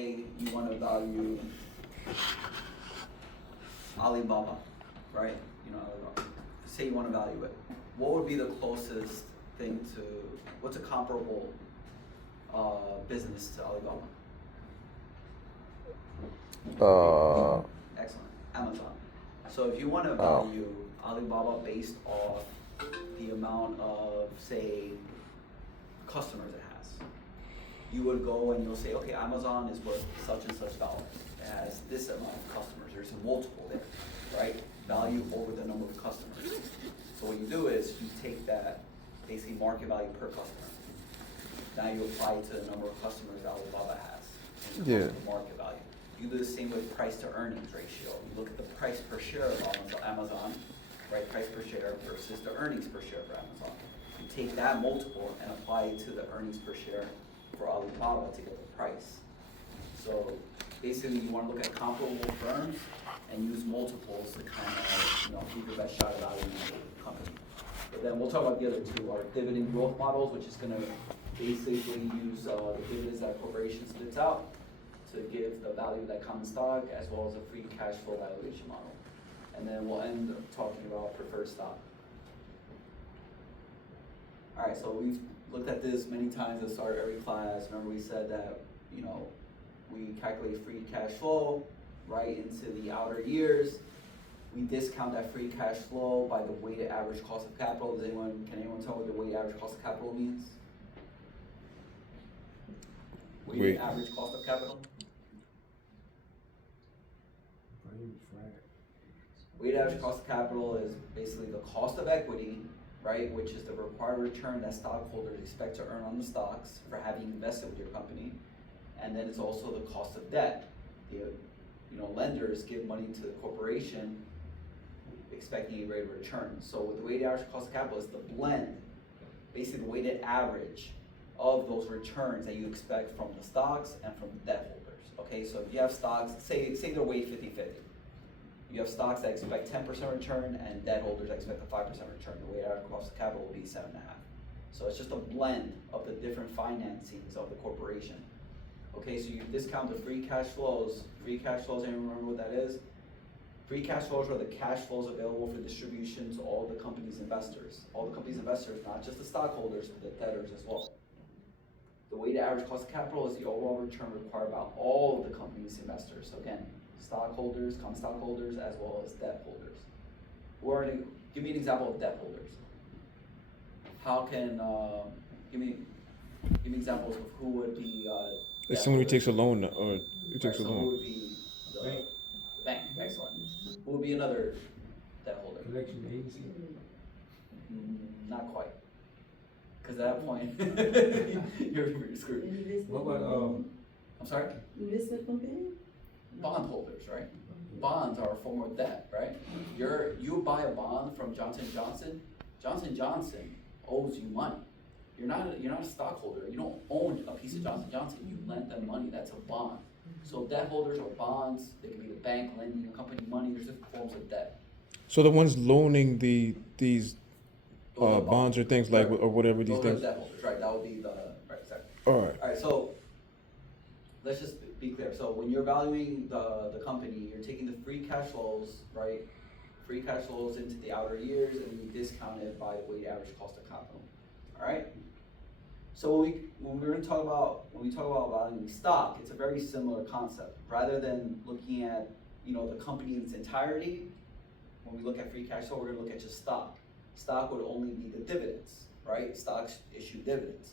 You want to value Alibaba, right? Alibaba. Say you want to value it. What would be the closest thing to, what's a comparable business to Alibaba? Excellent. Amazon. So if you want to value Alibaba based off the amount of, say, customers it has, you would go and you'll say, okay, Amazon is worth such and such dollars. It has this amount of customers. There's a multiple there, right? Value over the number of customers. So what you do is you take that basically market value per customer. Now you apply it to the number of customers Alibaba has. And you come to the market value. You do the same with price to earnings ratio. You look at the price per share of Amazon, right? Price per share versus the earnings per share for Amazon. You take that multiple and apply it to the earnings per share for Alibaba to get the price. So basically you want to look at comparable firms and use multiples to kind of give your best shot at valuing the company. But then we'll talk about the other two, our dividend growth models, which is going to basically use the dividends that a corporation spits out to give the value of that common stock, as well as a free cash flow valuation model. And then we'll end up talking about preferred stock. All right, so we've looked at this many times at the start of every class. Remember we said that, we calculate free cash flow, right, into the outer years. We discount that free cash flow by the weighted average cost of capital. Can anyone tell what the weighted average cost of capital means? Weighted average cost of capital? Weighted average cost of capital is basically the cost of equity, right, which is the required return that stockholders expect to earn on the stocks for having invested with your company. And then it's also the cost of debt. Lenders give money to the corporation expecting a rate of return. So with the weighted average cost of capital is the blend, basically the weighted average of those returns that you expect from the stocks and from the debt holders. Okay, so if you have stocks, say they're weighted 50-50. You have stocks that expect 10% return and debt holders that expect a 5% return. The weighted average cost of capital will be 7.5. So it's just a blend of the different financings of the corporation. Okay, so you discount the free cash flows. Free cash flows, anyone remember what that is? Free cash flows are the cash flows available for distribution to all the company's investors. All the company's investors, not just the stockholders, but the debtors as well. The weighted average cost of capital is the overall return required by all of the company's investors. So again, stockholders, common stockholders, as well as debt holders. Give me an example of debt holders. How can, give me examples of who would be if someone who takes a loan or who takes a Who loan. would be the bank? Excellent. Who would be another debt holder? Collection agency. Not quite. Because at that point, you're screwed. What about I'm sorry? Investment company? Bond holders, right? Bonds are a form of debt, right? You buy a bond from Johnson & Johnson. Johnson & Johnson owes you money. You're not a stockholder. You don't own a piece of Johnson & Johnson. You lend them money. That's a bond. So debt holders or bonds, they can be the bank lending a company money. There's different forms of debt. So the ones loaning these bonds or things like or whatever these Those things. are debt holders, right? That would be the right. Exactly. All right. All right. So let's just be clear. So when you're valuing the company, you're taking the free cash flows, right? Free cash flows into the outer years, and you discount it by the weighted average cost of capital. All right. So when we talk about valuing stock, it's a very similar concept. Rather than looking at the company in its entirety, when we look at free cash flow, we're going to look at just stock. Stock would only be the dividends, right? Stocks issue dividends.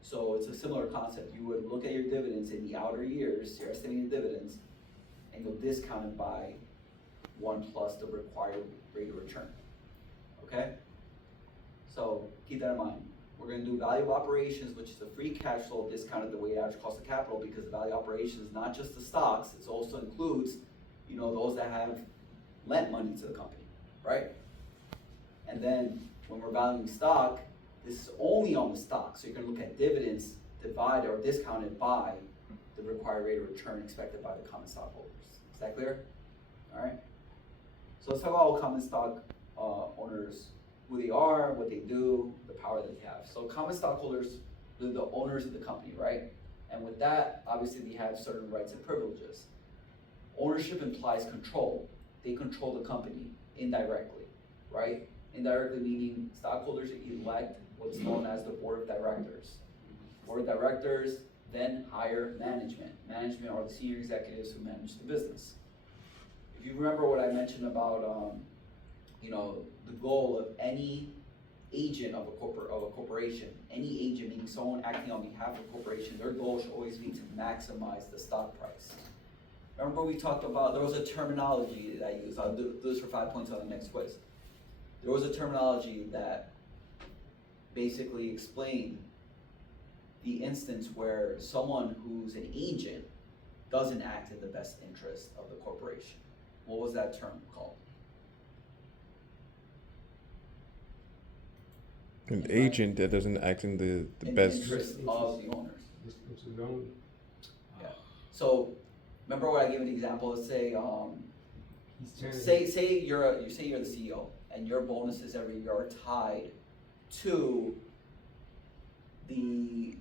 So it's a similar concept. You would look at your dividends in the outer years, your estimated dividends, and you'll discount it by 1 plus the required rate of return. Okay? So keep that in mind. We're going to do value of operations, which is the free cash flow discounted the weighted average cost of capital, because the value of operations is not just the stocks, it also includes, those that have lent money to the company, right? And then when we're valuing stock, this is only on the stock. So you're going to look at dividends divided or discounted by the required rate of return expected by the common stockholders. Is that clear? All right. So let's talk about common stock owners, who they are, what they do, the power that they have. So common stockholders, they're the owners of the company, right? And with that, obviously they have certain rights and privileges. Ownership implies control. They control the company indirectly, right? Indirectly meaning stockholders elect what's known as the board of directors. Board of directors then hire management. Management are the senior executives who manage the business. If you remember what I mentioned about, the goal of any agent of a corporation, any agent meaning someone acting on behalf of a corporation, their goal should always be to maximize the stock price. Remember we talked about, there was a terminology that I used, I'll do this for 5 points on the next quiz. There was a terminology that basically explained the instance where someone who's an agent doesn't act in the best interest of the corporation. What was that term called? An agent that doesn't act in the In best. interest of the owners. It's his own. Yeah. So, remember what I gave an example, let's say, He's turning. say you're the CEO, and your bonuses every year are tied to the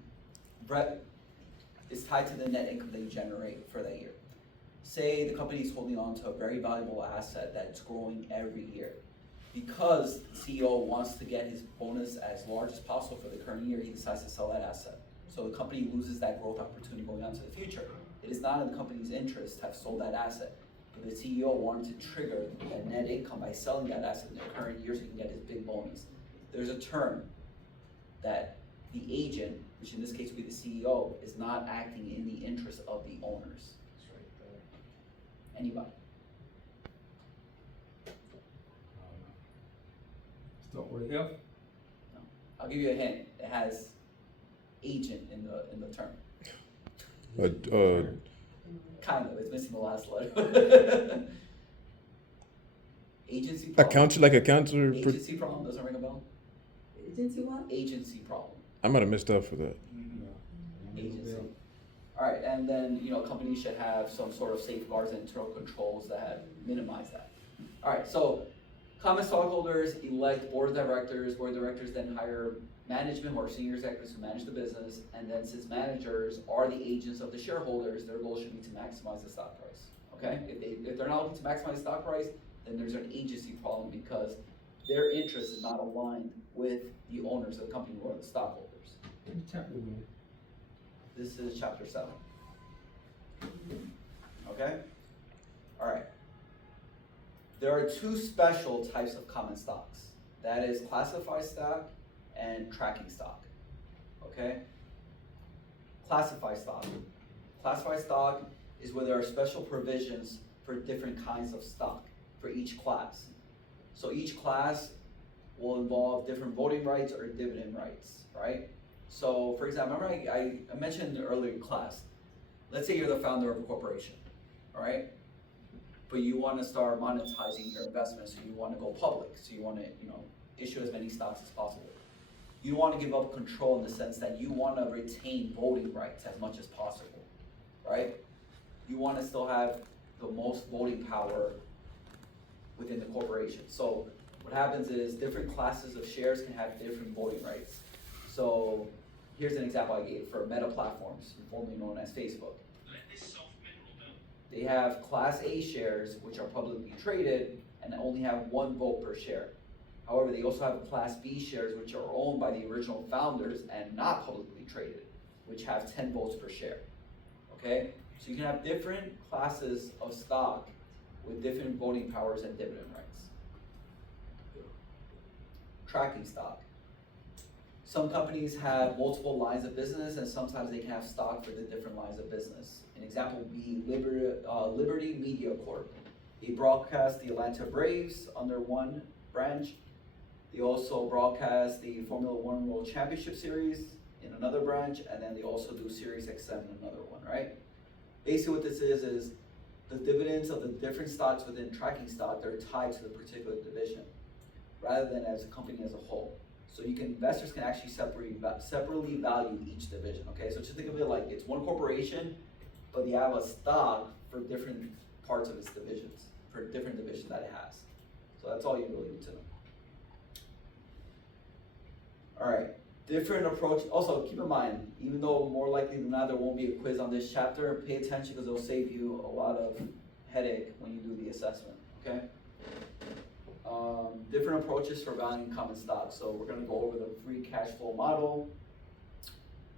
net income that you generate for that year. Say the company is holding on to a very valuable asset that's growing every year. Because the CEO wants to get his bonus as large as possible for the current year, he decides to sell that asset. So the company loses that growth opportunity going on to the future. It is not in the company's interest to have sold that asset. But the CEO wanted to trigger that net income by selling that asset in the current year so he can get his big bonus. There's a term that the agent, which in this case would be the CEO, is not acting in the interest of the owners. Anybody? Start with F. No. I'll give you a hint. It has agent in the term. Kind of. It's missing the last letter. Agency problem. A counter. Agency problem doesn't ring a bell. Agency what? Agency problem. I might have missed up for that. Agency. All right, and then companies should have some sort of safeguards and internal controls that minimize that. All right, so common stockholders elect board of directors. Board of directors then hire management or senior executives who manage the business, and then since managers are the agents of the shareholders, their goal should be to maximize the stock price. Okay, if they're not looking to maximize the stock price, then there's an agency problem because their interest is not aligned with the owners of the company or the stockholders. Chapter one. This is chapter 7. Okay? All right. There are two special types of common stocks. That is classified stock and tracking stock. Okay? Classified stock. Classified stock is where there are special provisions for different kinds of stock for each class. So each class will involve different voting rights or dividend rights, right? So, for example, remember I mentioned earlier in class, let's say you're the founder of a corporation, all right? But you want to start monetizing your investments, so you want to go public, so you want to, issue as many stocks as possible. You want to give up control in the sense that you want to retain voting rights as much as possible, right? You want to still have the most voting power within the corporation. So what happens is different classes of shares can have different voting rights. So here's an example I gave for Meta Platforms, formerly known as Facebook. They have Class A shares, which are publicly traded, and only have 1 vote per share. However, they also have Class B shares, which are owned by the original founders and not publicly traded, which have 10 votes per share. Okay? So you can have different classes of stock with different voting powers and dividend rights. Tracking stock. Some companies have multiple lines of business, and sometimes they can have stock for the different lines of business. An example would be Liberty Media Corp. They broadcast the Atlanta Braves under one branch. They also broadcast the Formula One World Championship Series in another branch, and then they also do Sirius XM in another one, right? Basically what this is the dividends of the different stocks within tracking stock, they're tied to the particular division, rather than as a company as a whole. So investors can actually separately value each division, okay? So just think of it like it's one corporation, but you have a stock for different parts of its divisions, for different divisions that it has. So that's all you really need to know. All right, Different approach, also keep in mind, even though more likely than not, there won't be a quiz on this chapter, pay attention because it'll save you a lot of headache when you do the assessment, okay? Different approaches for valuing common stock, so we're gonna go over the free cash flow model.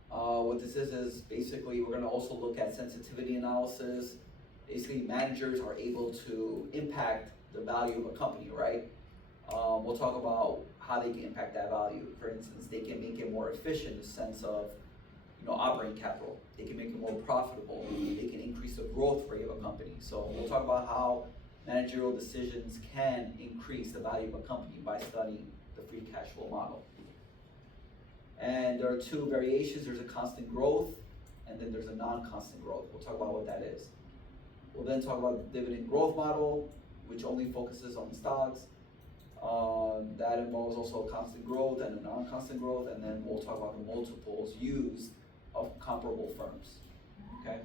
What this is basically, we're gonna also look at sensitivity analysis. Basically, managers are able to impact the value of a company, right? We'll talk about how they can impact that value. For instance, they can make it more efficient in the sense of, operating capital. They can make it more profitable. They can increase the growth rate of a company. So we'll talk about how managerial decisions can increase the value of a company by studying the free cash flow model. And there are two variations. There's a constant growth, and then there's a non-constant growth. We'll talk about what that is. We'll then talk about the dividend growth model, which only focuses on stocks. That involves also constant growth and a non-constant growth, and then we'll talk about the multiples used of comparable firms, okay?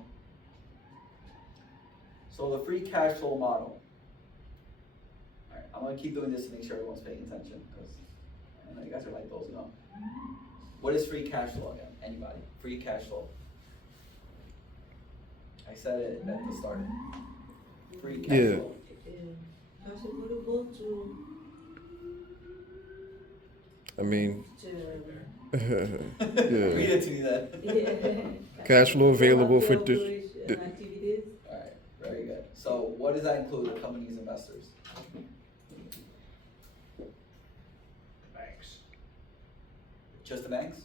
So the free cash flow model. All right, I'm gonna keep doing this to make sure everyone's paying attention, because I know you guys are like those, What is free cash flow again? Anybody? Free cash flow. I said it at the start. Free cash Yeah. flow. Possible to I mean, Read yeah. it to me then. Cash flow available for activities. Alright, very good. So what does that include, the company's investors? Banks. Just the banks?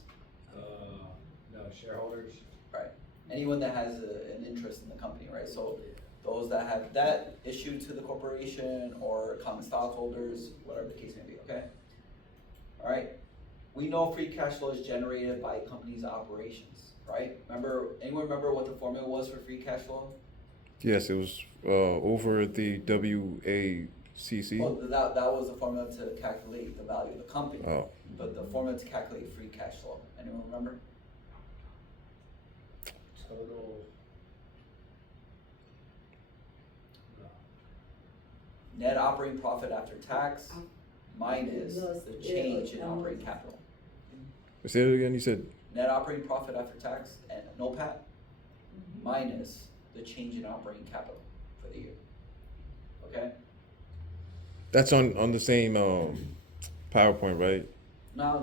No, shareholders. Right. Anyone that has an interest in the company, right? So those that have debt issued to the corporation or common stockholders, whatever the case may be, okay? Alright, we know free cash flow is generated by a company's operations, right? Anyone remember what the formula was for free cash flow? Yes, it was over the WACC. Well, that was the formula to calculate the value of the company. Oh. But the formula to calculate free cash flow, anyone remember? Total. No. Net operating profit after tax minus Loss, the change in yeah, operating capital. Say it again. You said Net operating profit after tax and NOPAT minus the change in operating capital for the year. Okay? that's on the same PowerPoint, right? Not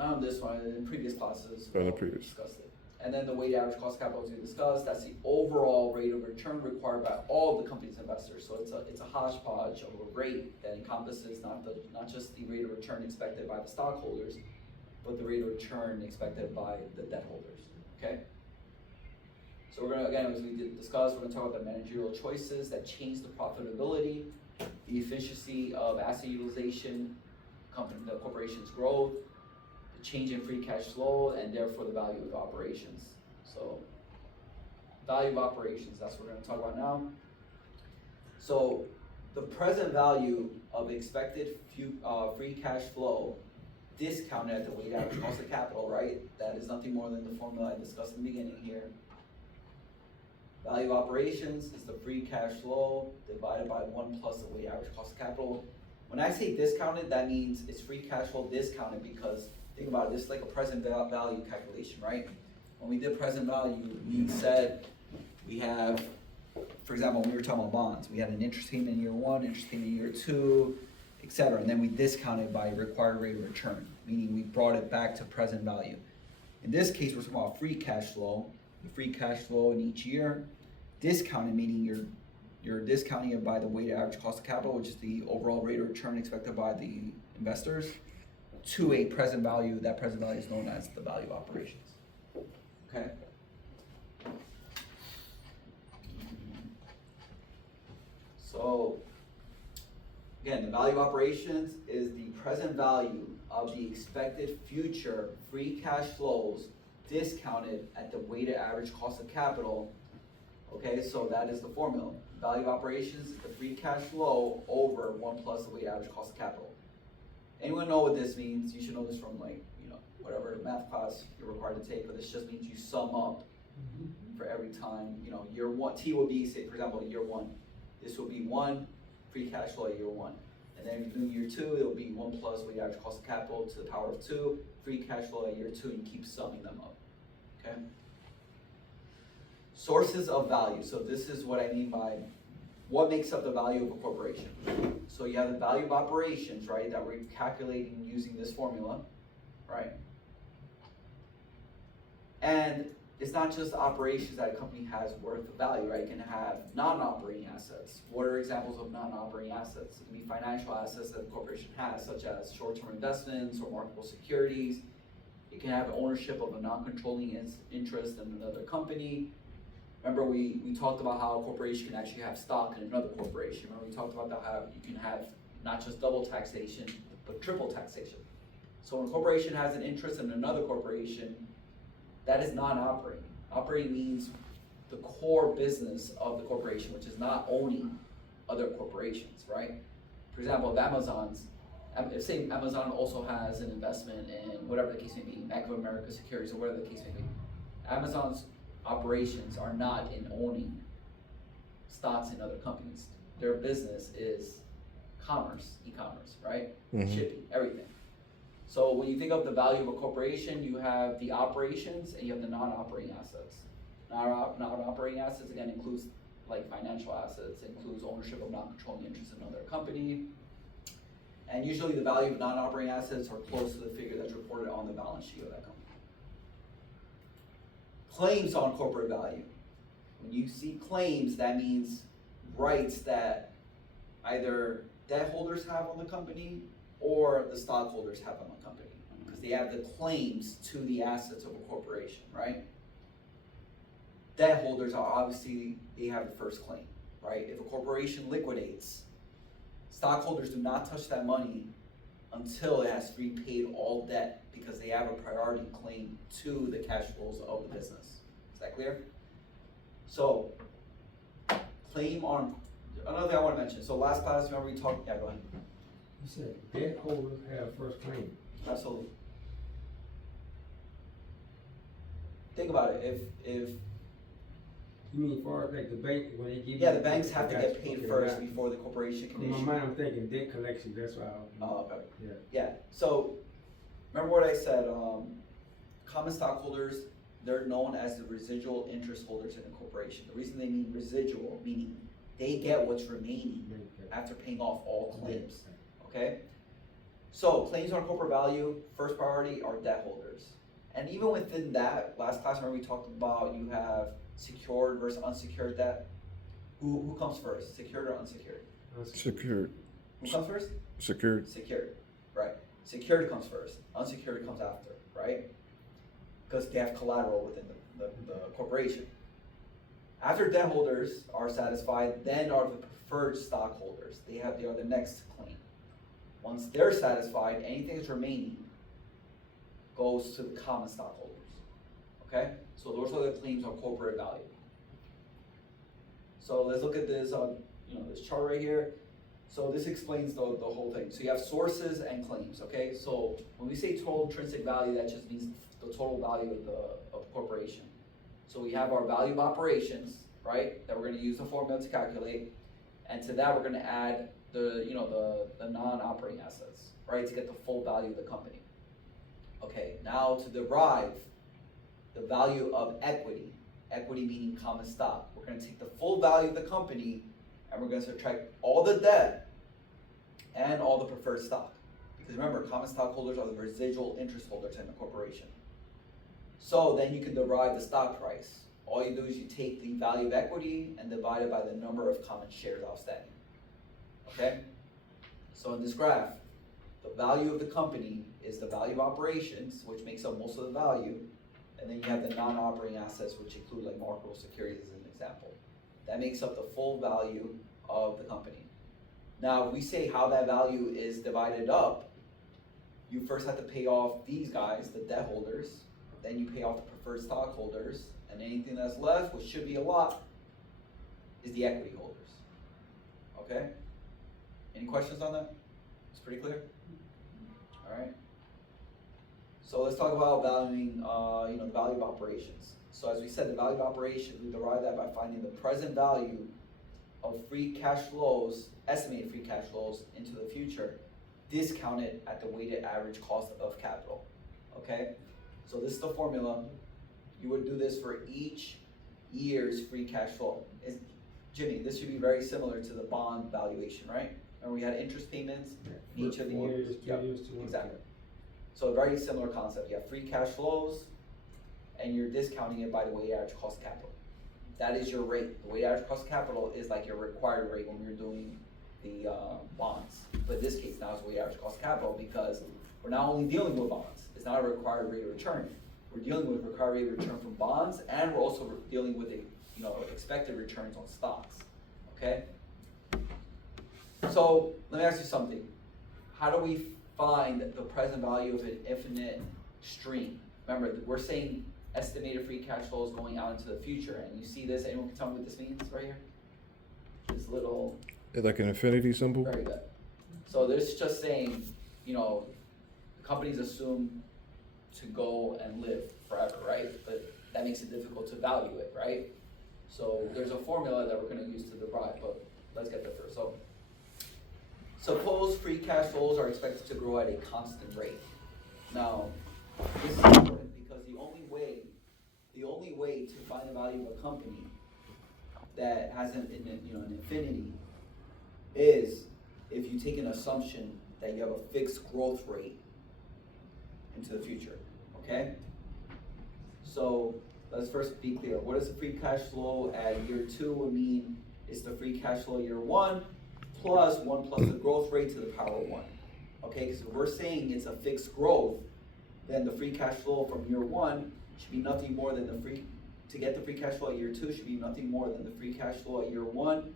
on this one, in previous classes. Oh, the we previous. discussed it. And then the weighted average cost of capital as we discussed, that's the overall rate of return required by all the company's investors. So it's a hodgepodge of a rate that encompasses not just the rate of return expected by the stockholders, but the rate of return expected by the debt holders, okay? So we're gonna, again, as we discussed, we're gonna talk about the managerial choices that change the profitability, the efficiency of asset utilization, the corporation's growth, the change in free cash flow, and therefore the value of operations. So, value of operations, that's what we're gonna talk about now. So, the present value of expected free cash flow discounted at the weighted average cost of capital, right? That is nothing more than the formula I discussed in the beginning here. Value of operations is the free cash flow divided by 1 plus the weighted average cost of capital. When I say discounted, that means it's free cash flow discounted because, think about it, this is like a present value calculation, right? When we did present value, we said we have, for example, when we were talking about bonds, we had an interest payment in year 1, interest payment in year 2, etc. And then we discounted by required rate of return, meaning we brought it back to present value. In this case, we're talking about free cash flow, the free cash flow in each year, discounted meaning you're discounting it by the weighted average cost of capital, which is the overall rate of return expected by the investors, to a present value. That present value is known as the value of operations. Okay? So, again, the value of operations is the present value of the expected future free cash flows discounted at the weighted average cost of capital. Okay, so that is the formula. Value of operations is the free cash flow over 1 plus the weighted average cost of capital. Anyone know what this means? You should know this from whatever math class you're required to take, but this just means you sum up for every time, year 1, T will be, say for example, year 1. This will be 1 free cash flow at year 1. And then if you do year two, it'll be 1 plus weighted average cost of capital to the power of 2, free cash flow at year 2, and you keep summing them up, okay? Sources of value, so this is what I mean by what makes up the value of a corporation. So you have the value of operations, right, that we're calculating using this formula, right? And it's not just operations that a company has worth of value, right? It can have non-operating assets. What are examples of non-operating assets? It can be financial assets that the corporation has, such as short-term investments or marketable securities. It can have ownership of a non-controlling interest in another company. Remember, we talked about how a corporation can actually have stock in another corporation. Remember, we talked about how you can have not just double taxation, but triple taxation. So when a corporation has an interest in another corporation, that is non-operating. Operating means the core business of the corporation, which is not owning other corporations, right? For example, if say Amazon also has an investment in whatever the case may be, Bank of America Securities or whatever the case may be, Amazon's operations are not in owning stocks in other companies. Their business is commerce, e-commerce, right? Shipping, everything. So when you think of the value of a corporation, you have the operations and you have the non-operating assets. Non-operating assets, again, includes like financial assets, includes ownership of non-controlling interest in another company. And usually the value of non-operating assets are close to the figure that's reported on the balance sheet of that company. Claims on corporate value. When you see claims, that means rights that either debt holders have on the company or the stockholders have on the company, because they have the claims to the assets of a corporation, right? Debt holders are obviously, they have the first claim, right? If a corporation liquidates, stockholders do not touch that money until it has repaid all debt, because they have a priority claim to the cash flows of the business. Is that clear? So, claim on, another thing I want to mention, so last class, remember we talked, yeah, go ahead. You said debt holders have first claim. Absolutely. Think about it, if You mean for like the bank, when they give you? yeah, the banks have to Gotcha. get paid Okay, first got it. before the corporation can In my issue. mind, I'm thinking debt collection, that's why Oh, okay. yeah. Yeah, so, remember what I said, common stockholders, they're known as the residual interest holders in a corporation. The reason they mean residual, meaning they get what's remaining after paying off all claims, okay? So, claims on corporate value, first priority are debt holders. And even within that, last class, remember we talked about you have secured versus unsecured debt? Who comes first, secured or unsecured? Secured. Who comes first? Secured. Secured, right. Secured comes first, unsecured comes after, right? Because they have collateral within the corporation. After debt holders are satisfied, then are the preferred stockholders. They are the next claim. Once they're satisfied, anything that's remaining goes to the common stockholders. Okay? So those are the claims on corporate value. So let's look at this this chart right here. So this explains the whole thing. So you have sources and claims, okay? So when we say total intrinsic value, that just means the total value of a corporation. So we have our value of operations, right? That we're gonna use the formula to calculate. And to that, we're gonna add the non-operating assets, right? To get the full value of the company. Okay, now to derive the value of equity meaning common stock, we're gonna take the full value of the company and we're gonna subtract all the debt and all the preferred stock. Because remember, common stockholders are the residual interest holders in the corporation. So then you can derive the stock price. All you do is you take the value of equity and divide it by the number of common shares outstanding. Okay? So in this graph, the value of the company is the value of operations, which makes up most of the value, and then you have the non-operating assets, which include like marketable securities as an example. That makes up the full value of the company. Now, if we say how that value is divided up, you first have to pay off these guys, the debt holders, then you pay off the preferred stockholders, and anything that's left, which should be a lot, is the equity holders. Okay? Any questions on that? It's pretty clear? Alright. So let's talk about valuing, the value of operations. So as we said, the value of operations, we derive that by finding the present value of free cash flows, estimated free cash flows into the future, discounted at the weighted average cost of capital, okay? So this is the formula. You would do this for each year's free cash flow. Jimmy, this should be very similar to the bond valuation, right? Remember we had interest payments in each of the 4 years? years, 2 Yep, years, 2 years. exactly. So a very similar concept. You have free cash flows, and you're discounting it by the weighted average cost of capital. That is your rate. The weighted average cost of capital is like your required rate when you're doing the bonds. But in this case, now it's weighted average cost of capital because we're not only dealing with bonds. It's not a required rate of return. We're dealing with required rate of return from bonds, and we're also dealing with expected returns on stocks. Okay. So let me ask you something. How do we find the present value of an infinite stream? Remember, we're saying estimated free cash flows going out into the future, and you see this. Anyone can tell me what this means right here? This little. It's like an infinity symbol. Very good. So this is just saying, companies assume to go and live forever, right? But that makes it difficult to value it, right? So there's a formula that we're going to use to derive, but let's get there first. So suppose free cash flows are expected to grow at a constant rate. Now, this is important because the only way to find the value of a company that has an infinity is if you take an assumption that you have a fixed growth rate into the future, okay? So let's first be clear. What is the free cash flow at year 2 would mean? It's the free cash flow year 1 plus 1 plus the growth rate to the power of 1. Okay, because if we're saying it's a fixed growth, then the free cash flow from year 1 should be nothing more than to get the free cash flow at year 2 should be nothing more than the free cash flow at year 1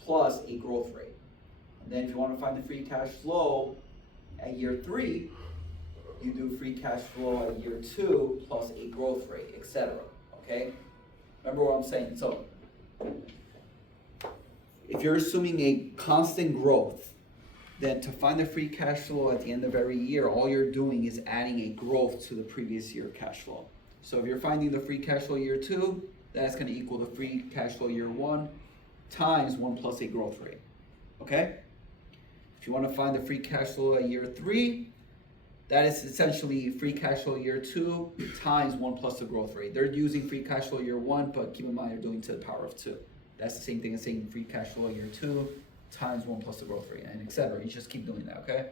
plus a growth rate. And then if you want to find the free cash flow at year 3, you do free cash flow at year 2 plus a growth rate, etc. Okay? Remember what I'm saying? So, if you're assuming a constant growth, then to find the free cash flow at the end of every year, all you're doing is adding a growth to the previous year cash flow. So if you're finding the free cash flow year 2, that's going to equal the free cash flow year 1 times 1 plus a growth rate. Okay? If you want to find the free cash flow at year 3, that is essentially free cash flow year 2 times 1 plus the growth rate. They're using free cash flow year 1, but keep in mind they're doing to the power of 2. That's the same thing as saying free cash flow year 2 times 1 plus the growth rate, and etc. You just keep doing that, okay?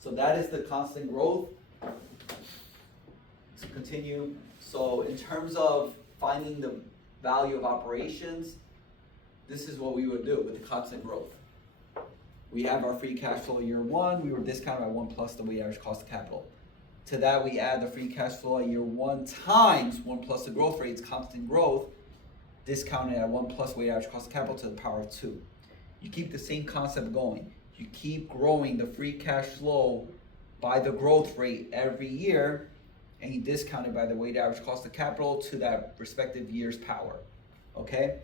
So that is the constant growth. Let's continue. So in terms of finding the value of operations, this is what we would do with the constant growth. We have our free cash flow year 1, we were discounted by 1 plus the weighted average cost of capital. To that we add the free cash flow at year 1 times 1 plus the growth rate, it's constant growth, discounted at 1 plus weighted average cost of capital to the power of 2. You keep the same concept going. You keep growing the free cash flow by the growth rate every year, and you discount it by the weighted average cost of capital to that respective year's power, okay?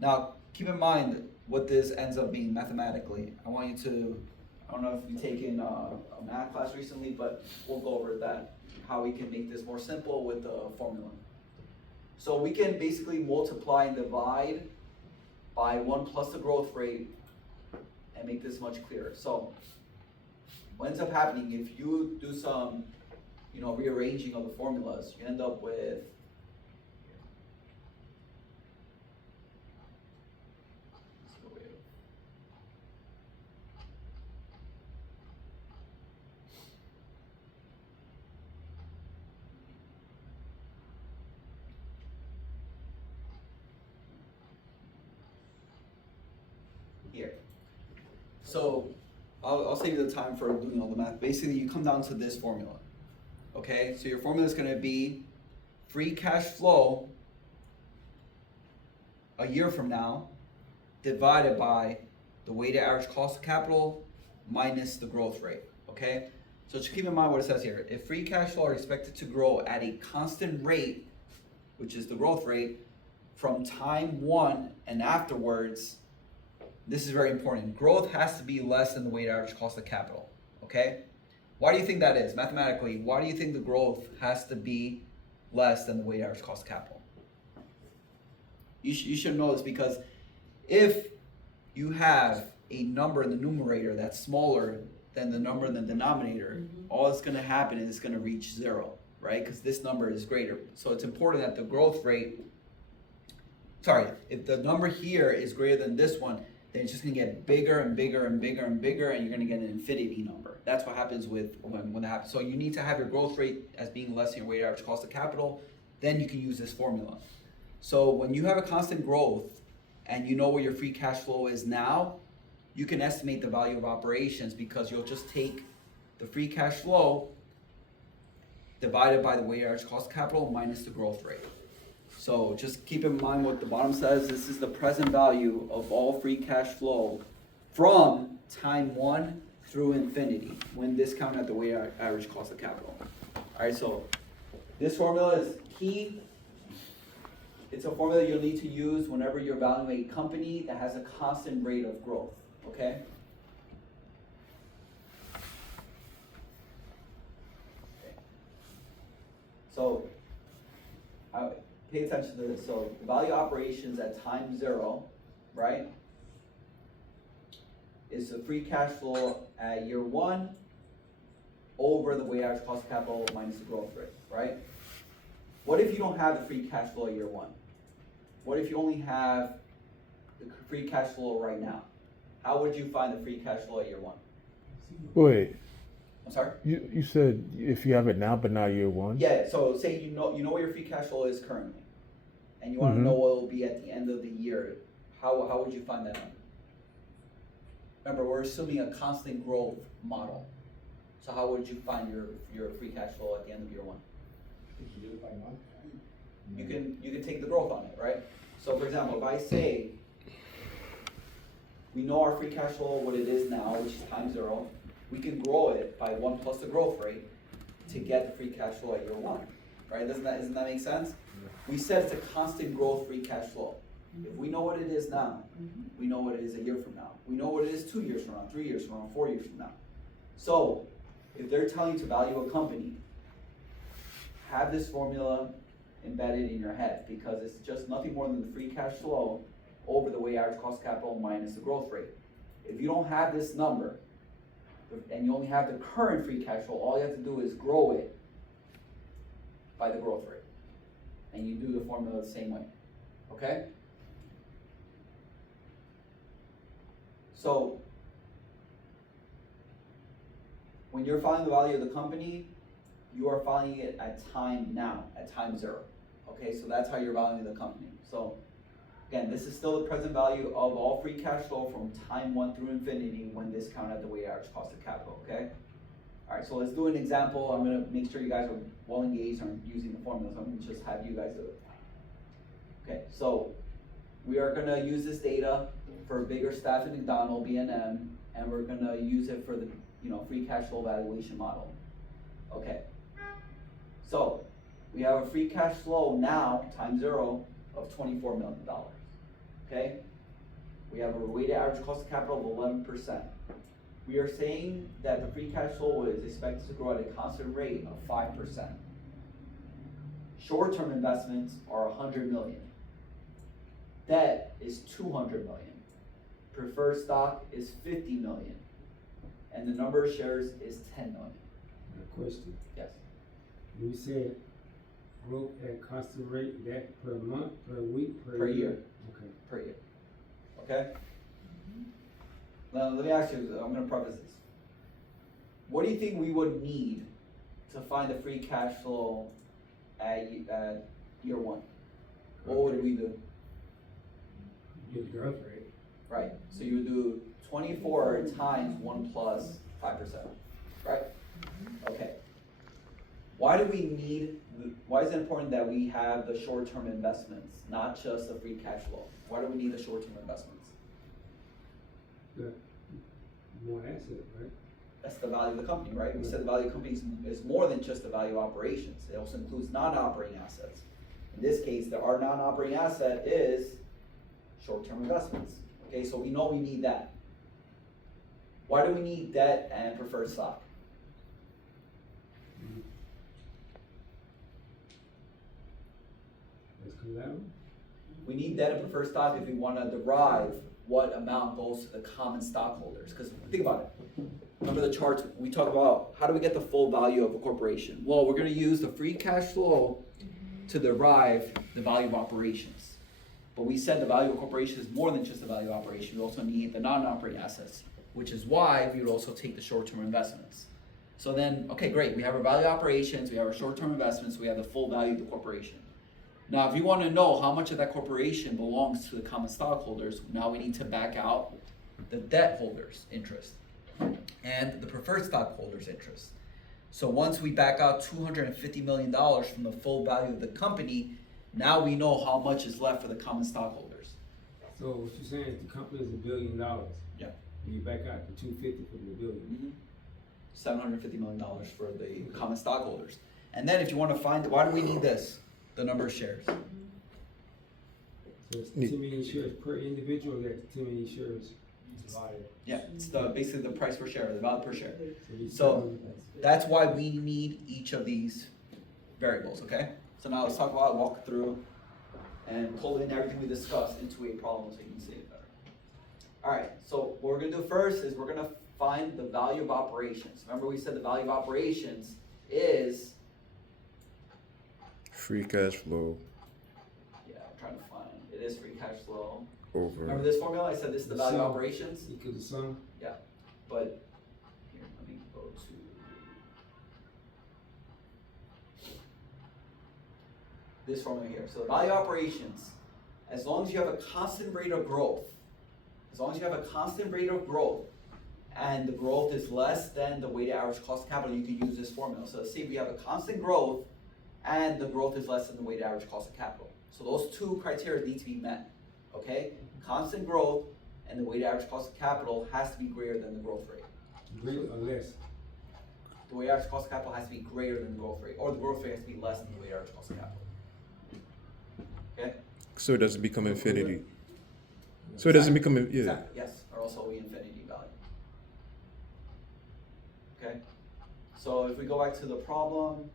Now, keep in mind what this ends up being mathematically. I want you to, I don't know if you've taken a math class recently, but we'll go over that, how we can make this more simple with the formula. So we can basically multiply and divide by 1 plus the growth rate and make this much clearer. So what ends up happening, if you do some rearranging of the formulas, you end up with here. So I'll save you the time for doing all the math. Basically, you come down to this formula. Okay, so your formula is going to be free cash flow a year from now divided by the weighted average cost of capital minus the growth rate. Okay, so just keep in mind what it says here. If free cash flow are expected to grow at a constant rate, which is the growth rate, from time 1 and afterwards, this is very important. Growth has to be less than the weighted average cost of capital. Okay? Why do you think that is? Mathematically, why do you think the growth has to be less than the weighted average cost of capital? You should know this because If you have a number in the numerator that's smaller than the number in the denominator, all that's gonna happen is it's gonna reach zero, right? Because this number is greater. So it's important that the growth rate, sorry, if the number here is greater than this one, then it's just gonna get bigger and bigger and bigger and bigger, and you're gonna get an infinity number. That's what happens with when that happens. So you need to have your growth rate as being less than your weighted average cost of capital, then you can use this formula. So when you have a constant growth and you know where your free cash flow is now, you can estimate the value of operations because you'll just take the free cash flow divided by the weighted average cost of capital minus the growth rate. So just keep in mind what the bottom says. This is the present value of all free cash flow from time one through infinity when discounted at the weighted average cost of capital. All right, so this formula is key. It's a formula you'll need to use whenever you're evaluating a company that has a constant rate of growth, okay? So, pay attention to this. So, the value of operations at time zero, right, is the free cash flow at year one over the weighted average cost of capital minus the growth rate, right? What if you don't have the free cash flow at year one? What if you only have the free cash flow right now? How would you find the free cash flow at year one? Wait, I'm sorry? you said if you have it now, but not year one? Yeah, so say you know what your free cash flow is currently, and you want to know what it will be at the end of the year. How would you find that number? Remember, we're assuming a constant growth model. So how would you find your free cash flow at the end of year one? Did you do it by month? You can take the growth on it, right? So for example, if I say we know our free cash flow, what it is now, which is time zero, we can grow it by 1 plus the growth rate to get the free cash flow at year one, right? Doesn't that make sense? We said it's a constant growth free cash flow. If we know what it is now, we know what it is a year from now. We know what it is 2 years from now, 3 years from now, 4 years from now. So if they're telling you to value a company, have this formula embedded in your head because it's just nothing more than the free cash flow over the weighted average cost of capital minus the growth rate. If you don't have this number and you only have the current free cash flow, all you have to do is grow it by the growth rate. And you do the formula the same way, okay? So, when you're finding the value of the company, you are finding it at time now, at time zero. Okay, so that's how you're valuing the company. So, again, this is still the present value of all free cash flow from time one through infinity when discounted at the weighted average cost of capital, okay? All right, so let's do an example. I'm gonna make sure you guys are well engaged on using the formula, so I'm gonna just have you guys do it. Okay, so we are gonna use this data for bigger staff at McDonald, B&M, and we're gonna use it for the free cash flow valuation model. Okay, so we have a free cash flow now, time zero, of $24 million, okay? We have a weighted average cost of capital of 11%. We are saying that the free cash flow is expected to grow at a constant rate of 5%. Short-term investments are $100 million. Debt is $200 million. Preferred stock is $50 million. And the number of shares is 10 million. A question. Yes. You said growth at constant rate, that per month, per week, Per year. Okay. Per year. Okay? Now, let me ask you, I'm gonna preface this. What do you think we would need to find the free cash flow at year one? What would we do? Get the growth rate. Right, so you would do 24 times 1 plus 5%, right? Okay. Why is it important that we have the short-term investments, not just the free cash flow? Why do we need the short-term investments? The more asset, right? That's the value of the company, right? We said the value of the company is more than just the value of operations. It also includes non-operating assets. In this case, our non-operating asset is short-term investments. Okay, so we know we need that. Why do we need debt and preferred stock? That's collateral. We need debt and preferred stock if we wanna derive what amount goes to the common stockholders, cause think about it. Remember the charts, we talk about, how do we get the full value of a corporation? Well, we're gonna use the free cash flow to derive the value of operations. But we said the value of a corporation is more than just the value of operation, we also need the non-operating assets, which is why we would also take the short-term investments. So then, okay, great, we have our value of operations, we have our short-term investments, we have the full value of the corporation. Now, if you wanna know how much of that corporation belongs to the common stockholders, now we need to back out the debt holders' interest and the preferred stockholders' interest. So once we back out $250 million from the full value of the company, now we know how much is left for the common stockholders. So what you're saying is the company is $1 billion. Yeah. And you back out the 250 from the billion. $750 million for the common stockholders. And then if you wanna find, why do we need this? The number of shares. So it's 10 million shares per individual, that's 10 million shares. Divided. Yeah, it's basically the price per share, the value per share. we So that's why we need each of these variables, okay? So now let's talk about, walk through and pull in everything we discussed into a problem so you can see it better. Alright, so what we're gonna do first is we're gonna find the value of operations. Remember we said the value of operations is, Free cash flow yeah, I'm trying to find, it is free cash flow. Remember over. this formula? I said this is the value of Sum. operations, Equal to sum. but here, let me go to. This formula here. So the value of operations, as long as you have a constant rate of growth, and the growth is less than the weighted average cost of capital, you can use this formula. So let's see if we have a constant growth and the growth is less than the weighted average cost of capital. So those two criteria need to be met, okay? Constant growth and the weighted average cost of capital has to be greater than the growth rate. Greater or less. The weighted average cost of capital has to be greater than the growth rate, or the growth rate has to be less than the weighted average cost of capital. Okay? So it doesn't become infinity. So it doesn't become, yeah. Exactly, yes, or also we infinity value. Okay? So if we go back to the problem,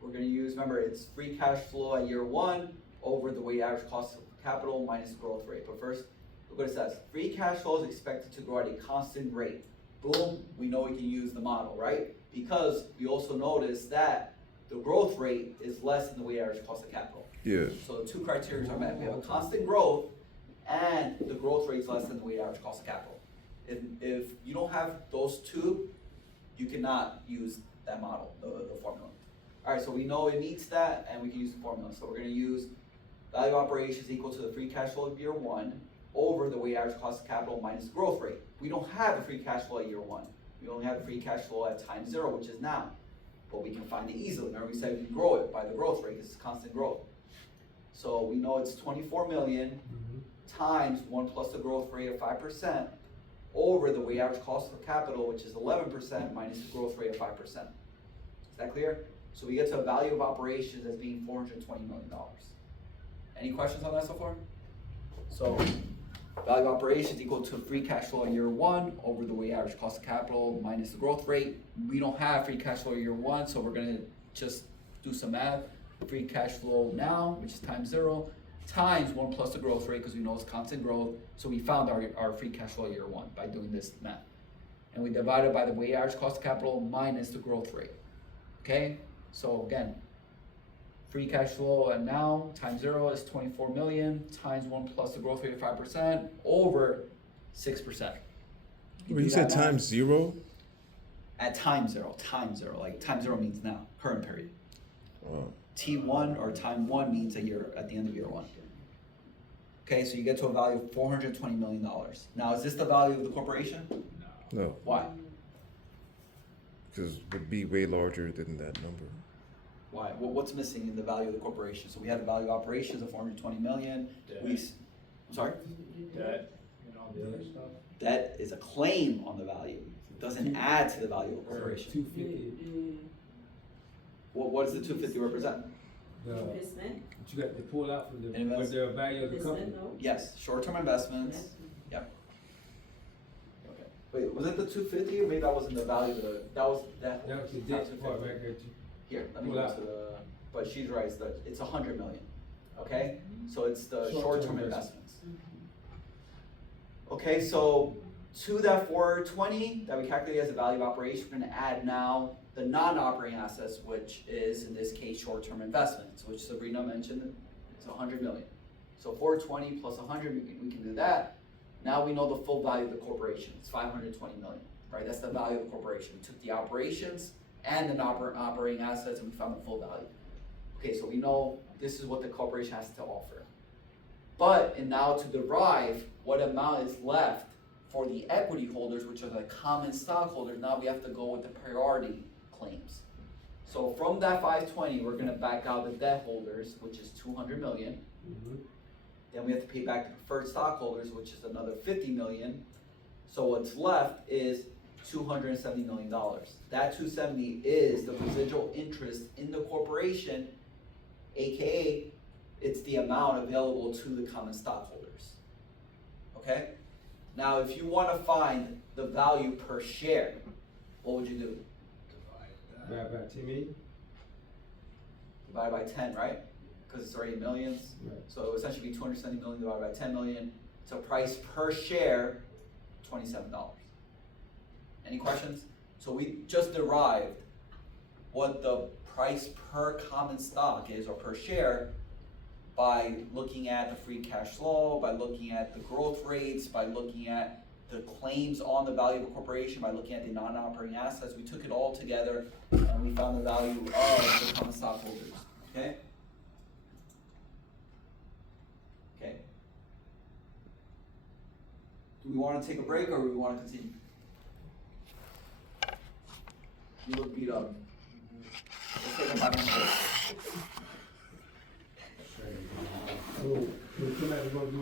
we're gonna use, remember, it's free cash flow at year one over the weighted average cost of capital minus growth rate. But first, look what it says. Free cash flow is expected to grow at a constant rate. Boom, we know we can use the model, right? Because we also notice that the growth rate is less than the weighted average cost of capital. Yeah. So the two criteria are met. We have a constant growth and the growth rate is less than the weighted average cost of capital. If you don't have those two, you cannot use that model, the formula. Alright, so we know it meets that and we can use the formula. So we're gonna use value of operations equal to the free cash flow of year one over the weighted average cost of capital minus the growth rate. We don't have a free cash flow at year one. We only have a free cash flow at time zero, which is now. But we can find it easily. Remember we said we can grow it by the growth rate, it's constant growth. So we know it's 24 million times 1 plus the growth rate of 5% over the weighted average cost of capital, which is 11% minus the growth rate of 5%. Is that clear? So we get to a value of operations as being $420 million. Any questions on that so far? So value of operations equal to free cash flow in year one over the weighted average cost of capital minus the growth rate. We don't have free cash flow year one, so we're gonna just do some math. Free cash flow now, which is times zero, times 1 plus the growth rate, because we know it's constant growth. So we found our free cash flow year one by doing this math. And we divided by the weighted average cost of capital minus the growth rate. Okay, so again, free cash flow and now times zero is 24 million times 1 plus the growth rate of 5% over 6%. But you said times zero? At time zero, like time zero means now, current period. Oh. T1 or time one means a year, at the end of year one. Okay, so you get to a value of $420 million. Now, is this the value of the corporation? No, Why? because it would be way larger than that number. Why? What's missing in the value of the corporation? So we have the value of operations of 420 million. I'm sorry? Debt and all the other stuff. That is a claim on the value. It doesn't add to the value of the corporation. 250. What does the 250 represent? The, Investment, what you got to pull out from the, Invest- what the value of the company. investment, no? Yes, short-term investments. Yep. Okay. Wait, was it the 250 or maybe that wasn't the value of the, that was that? That was the not debt part 250. right there. Here, let me Pull go out. to the, but she's right, it's 100 million. okay? So it's the Short-term short-term investments. investments. Okay, so to that 420 that we calculate as a value of operation, we're gonna add now the non-operating assets, which is in this case short-term investments, which Sabrina mentioned, it's 100 million. So 420 plus 100, we can do that. Now we know the full value of the corporation, it's 520 million, right? That's the value of the corporation. We took the operations and the non-operating assets and we found the full value. Okay, so we know this is what the corporation has to offer. But, and now to derive what amount is left for the equity holders, which are the common stockholders, now we have to go with the priority claims. So from that 520, we're gonna back out the debt holders, which is 200 million. Mhm. Then we have to pay back the preferred stockholders, which is another 50 million. So what's left is $270 million. That 270 is the residual interest in the corporation, AKA, it's the amount available to the common stockholders. Okay? Now, if you wanna find the value per share, what would you do? Right by Timmy, Divided by 10, right? Cause it's already in millions. right, So essentially be 270 million divided by 10 million. So price per share, $27. Any questions? So we just derived what the price per common stock is or per share by looking at the free cash flow, by looking at the growth rates, by looking at the claims on the value of a corporation, by looking at the non-operating assets. We took it all together and we found the value of the common stockholders, okay? Okay. Do we wanna take a break or do we wanna continue? You look beat up. Let's take a 5-minute break. so, we come back, we're gonna do